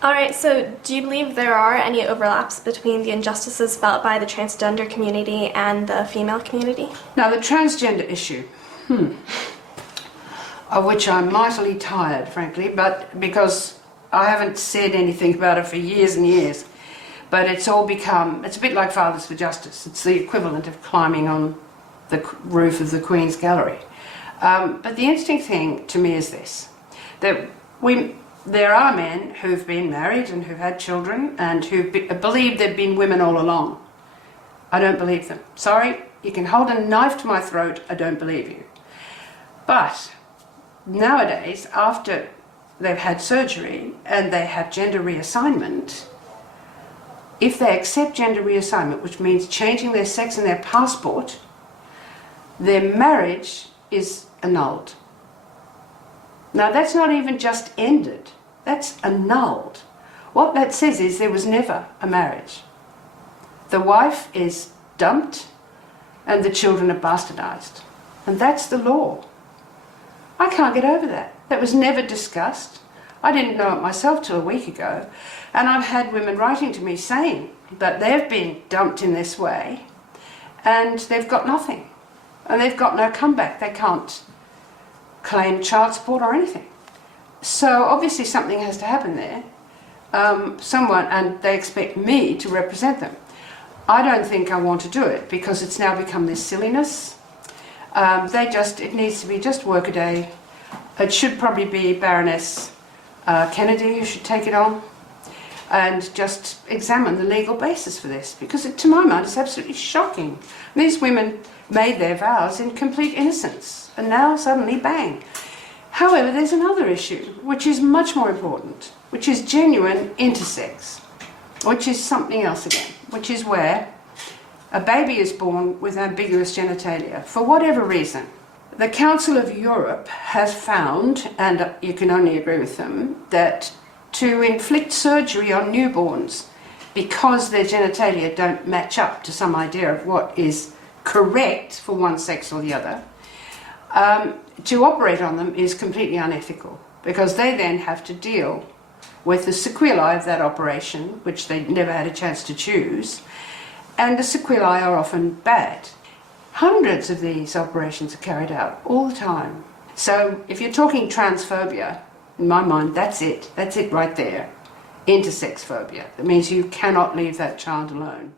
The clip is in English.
Alright, so do you believe there are any overlaps between the injustices felt by the transgender community and the female community? Now, the transgender issue, of which I'm mightily tired, frankly, but because I haven't said anything about it for years and years, but it's all become, it's a bit like Fathers for Justice. It's the equivalent of climbing on the roof of the Queen's Gallery. But the interesting thing to me is this, that there are men who've been married and who've had children and who believe they've been women all along. I don't believe them. Sorry, you can hold a knife to my throat, I don't believe you. But nowadays, after they've had surgery and they have gender reassignment, if they accept gender reassignment, which means changing their sex in their passport, their marriage is annulled. Now, that's not even just ended, that's annulled. What that says is there was never a marriage. The wife is dumped and the children are bastardized. And that's the law. I can't get over that. That was never discussed. I didn't know it myself till a week ago. And I've had women writing to me saying that they've been dumped in this way and they've got nothing. And they've got no comeback. They can't claim child support or anything. So obviously something has to happen there. And they expect me to represent them. I don't think I want to do it because it's now become this silliness. It needs to be just workaday. It should probably be Baroness Kennedy who should take it on and just examine the legal basis for this, because to my mind it's absolutely shocking. These women made their vows in complete innocence and now suddenly bang. However, there's another issue which is much more important, which is genuine intersex, which is something else again, which is where a baby is born with ambiguous genitalia for whatever reason. The Council of Europe has found, and you can only agree with them, that to inflict surgery on newborns because their genitalia don't match up to some idea of what is correct for one sex or the other, to operate on them is completely unethical, because they then have to deal with the sequelae of that operation, which they never had a chance to choose, and the sequelae are often bad. Hundreds of these operations are carried out all the time. So if you're talking transphobia, in my mind, that's it right there. Intersex phobia. That means you cannot leave that child alone.